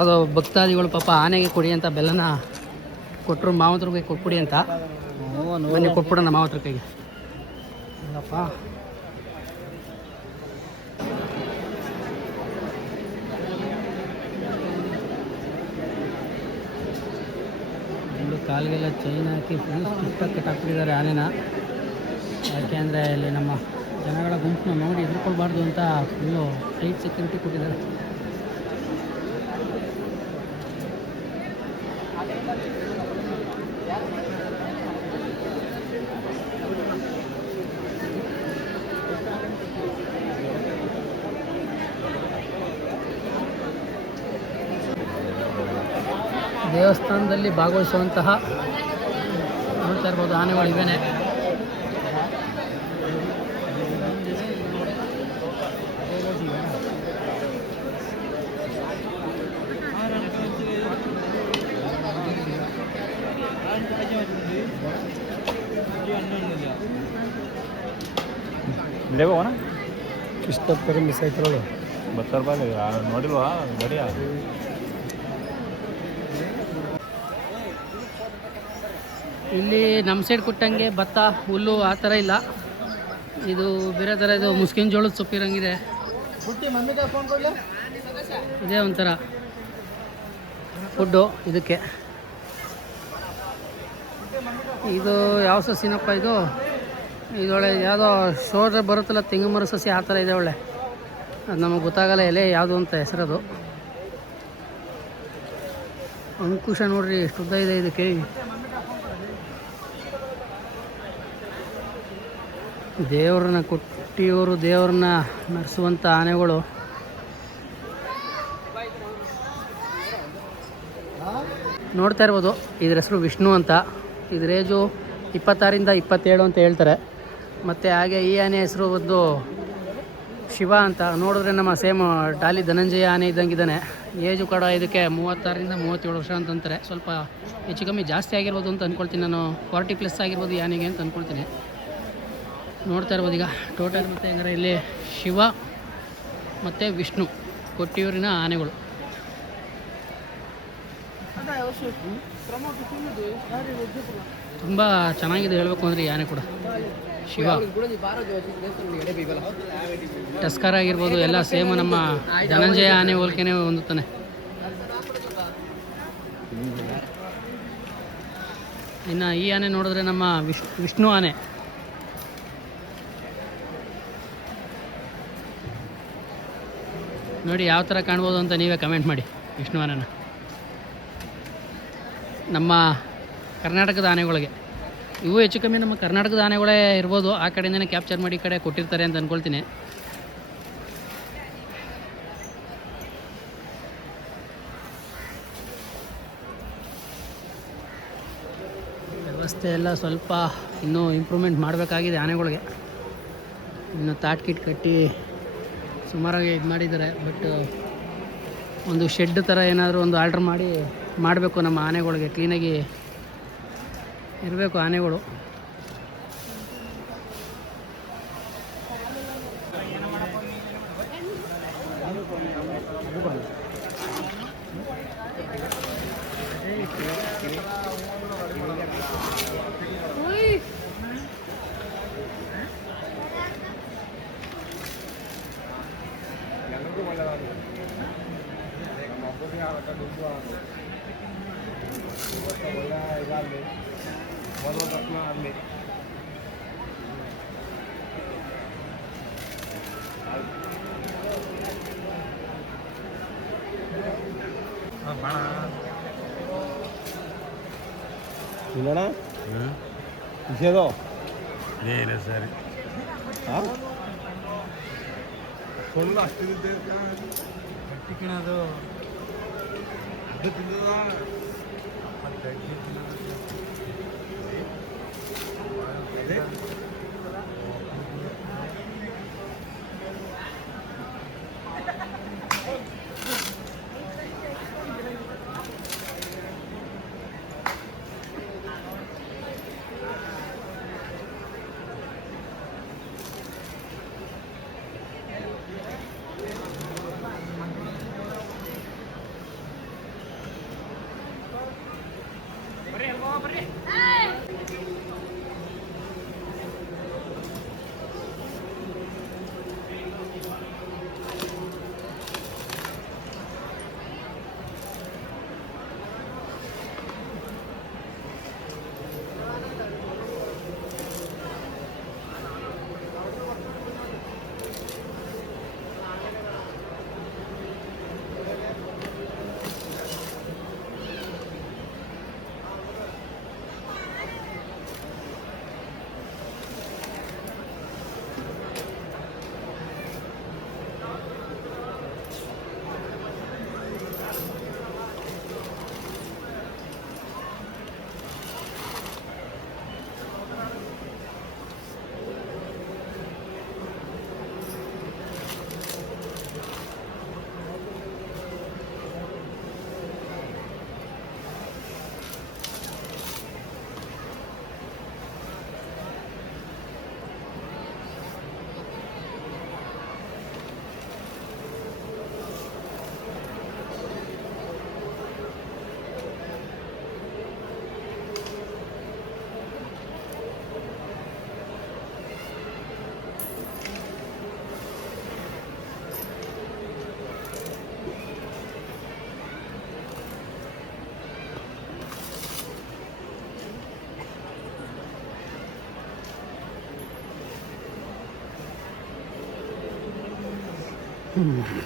ಅದು ಭಕ್ತಾದಿಗಳು ಪಾಪ ಆನೆಗೆ ಕೊಡಿ ಅಂತ ಬೆಲ್ಲನ ಕೊಟ್ಟರು, ಮಾವತ್ರ ಕೈ ಕೊಟ್ಬಿಡಿ ಅಂತ. ಬನ್ನಿ ಕೊಟ್ಬಿಡೋಣ ಮಾವತ್ರ ಕೈಗೆ. ಇಲ್ಲಪ್ಪ ಕಾಲಿಗೆಲ್ಲ ಚೈನ್ ಹಾಕಿ ಫುಲ್ ಸ್ಟ್ರಿಕ್ಟಾಗಿ ಕಟ್ಟಾಕ್ಬಿಟ್ಟಿದ್ದಾರೆ ಆನೆನ. ಯಾಕೆ ಅಂದರೆ ಇಲ್ಲಿ ನಮ್ಮ ಜನಗಳ ಗುಂಪನ್ನ ನೋಡಿ ಎದುರ್ಕೊಳ್ಬಾರ್ದು ಅಂತ ಫುಲ್ಲು ಟೈಟ್ ಸೆಕ್ಯೂರಿಟಿ ಕೊಟ್ಟಿದ್ದಾರೆ. ದೇವಸ್ಥಾನದಲ್ಲಿ ಭಾಗವಹಿಸುವಂತಹ ನೋಡ್ತಾ ಇರ್ಬೋದು ಆನೆಗಳು ಇವೇನೆ. ಇಷ್ಟೊತ್ತರೆ ಮಿಸ್ ಆಯ್ತಿರೋದು ನೋಡಿಲ್ವಾ ಗಡಿಯ. ಇಲ್ಲಿ ನಮ್ಮ ಸೈಡ್ ಕೊಟ್ಟಂಗೆ ಭತ್ತ ಹುಲ್ಲು ಆ ಥರ ಇಲ್ಲ, ಇದು ಬೇರೆ ಥರ. ಇದು ಮುಸ್ಕಿನ ಜೋಳದ ಸೊಪ್ಪಿರಂಗಿದೆ. ಇದೇ ಒಂಥರ ಫುಡ್ಡು ಇದಕ್ಕೆ. ಇದು ಯಾವ ಸಸಿನಪ್ಪ ಇದು? ಇದೊಳ್ಳೆ ಯಾವುದೋ ಶೋಧ ಬರುತ್ತಲ್ಲ, ತೆಂಗುಮರ ಸಸಿ ಆ ಥರ ಇದೆ. ಒಳ್ಳೆ ಅದು ನಮಗೆ ಗೊತ್ತಾಗಲ್ಲ ಎಲೆ ಯಾವುದು ಅಂತ ಹೆಸರದು. ಅಂಕುಶ ನೋಡ್ರಿ ಎಷ್ಟು ಉದ್ದ ಇದೆ ಇದಕ್ಕೆ. ದೇವ್ರನ್ನ ಕೊಟ್ಟಿಯವರು ದೇವ್ರನ್ನ ನಡೆಸುವಂಥ ಆನೆಗಳು. ನೋಡ್ತಾ ಇರ್ಬೋದು, ಇದ್ರ ಹೆಸರು ವಿಷ್ಣು ಅಂತ. ಇದ್ರ ಏಜು 26ರಿಂದ 27 ಅಂತ ಹೇಳ್ತಾರೆ. ಮತ್ತು ಹಾಗೆ ಈ ಆನೆ ಹೆಸರು ಒಂದು ಶಿವ ಅಂತ. ನೋಡಿದ್ರೆ ನಮ್ಮ ಸೇಮ್ ಡಾಲಿ ಧನಂಜಯ ಆನೆ ಇದ್ದಂಗಿದ್ದಾನೆ. ಏಜು ಕೂಡ ಇದಕ್ಕೆ 36ರಿಂದ 37 ವರ್ಷ ಅಂತಂತಾರೆ. ಸ್ವಲ್ಪ ಹೆಚ್ಚು ಕಮ್ಮಿ ಜಾಸ್ತಿ ಆಗಿರ್ಬೋದು ಅಂತ ಅಂದ್ಕೊಳ್ತೀನಿ ನಾನು. 40+ ಆಗಿರ್ಬೋದು ಈ ಆನೆಗೆ ಅಂತ ಅಂದ್ಕೊಳ್ತೀನಿ. ನೋಡ್ತಾ ಇರ್ಬೋದು ಈಗ ಟೋಟಲ್. ಮತ್ತು ಹೆಂಗಾರೆ ಇಲ್ಲಿ ಶಿವ ಮತ್ತು ವಿಷ್ಣು ಕೊಟ್ಟಿಯೂರಿನ ಆನೆಗಳು. ತುಂಬ ಚೆನ್ನಾಗಿದೆ ಹೇಳಬೇಕು ಅಂದರೆ ಈ ಆನೆ ಕೂಡ. ಶಿವ ಟಸ್ಕರ್ ಆಗಿರ್ಬೋದು ಎಲ್ಲ ಸೇಮ್ ನಮ್ಮ ಧನಂಜಯ ಆನೆ ಹೋಲಿಕೆನೇ ಹೊಂದುತ್ತಾನೆ. ಇನ್ನು ಈ ಆನೆ ನೋಡಿದ್ರೆ ನಮ್ಮ ವಿಷ್ಣು ಆನೆ. ನೋಡಿ ಯಾವ ಥರ ಕಾಣ್ಬೋದು ಅಂತ ನೀವೇ ಕಮೆಂಟ್ ಮಾಡಿ. ವಿಷ್ಣು ಆನೆನ ನಮ್ಮ ಕರ್ನಾಟಕದ ಆನೆಗಳಿಗೆ ಇವು ಹೆಚ್ಚು ಕಮ್ಮಿ ನಮ್ಮ ಕರ್ನಾಟಕದ ಆನೆಗಳೇ ಇರ್ಬೋದು. ಆ ಕಡೆಯಿಂದನೇ ಕ್ಯಾಪ್ಚರ್ ಮಾಡಿ ಈ ಕಡೆ ಕೊಟ್ಟಿರ್ತಾರೆ ಅಂತ ಅಂದ್ಕೊಳ್ತೀನಿ. ವ್ಯವಸ್ಥೆ ಎಲ್ಲ ಸ್ವಲ್ಪ ಇನ್ನೂ ಇಂಪ್ರೂವ್ಮೆಂಟ್ ಮಾಡಬೇಕಾಗಿದೆ ಆನೆಗಳಿಗೆ. ಇನ್ನು ತಾಟ್ಕಿಟ್ ಕಟ್ಟಿ ಸುಮಾರಾಗಿ ಇದು ಮಾಡಿದ್ದಾರೆ. ಬಟ್ ಒಂದು ಶೆಡ್ ಥರ ಏನಾದರೂ ಒಂದು ಆರ್ಡ್ರ್ ಮಾಡಬೇಕು. ನಮ್ಮ ಆನೆಗಳಿಗೆ ಕ್ಲೀನಾಗಿ ಇರಬೇಕು ಆನೆಗಳು. ಇಲ್ಲಣ್ಣ ವಿಷಯದು ಏನು ಸರಿ ಸೊಳ್ಳು ಅಷ್ಟಿರುತ್ತೆ ಕಟ್ಟಿಕಿಣದು ಅದು ತಿಂದದ ಮತ್ತೆ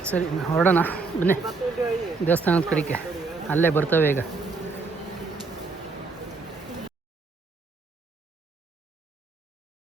ಸರಿ ಹೊರಡೋಣ ಬನ್ನಿ ದೇವಸ್ಥಾನದ ಕಡೆಗೆ, ಅಲ್ಲೇ ಬರ್ತವೆ ಈಗ.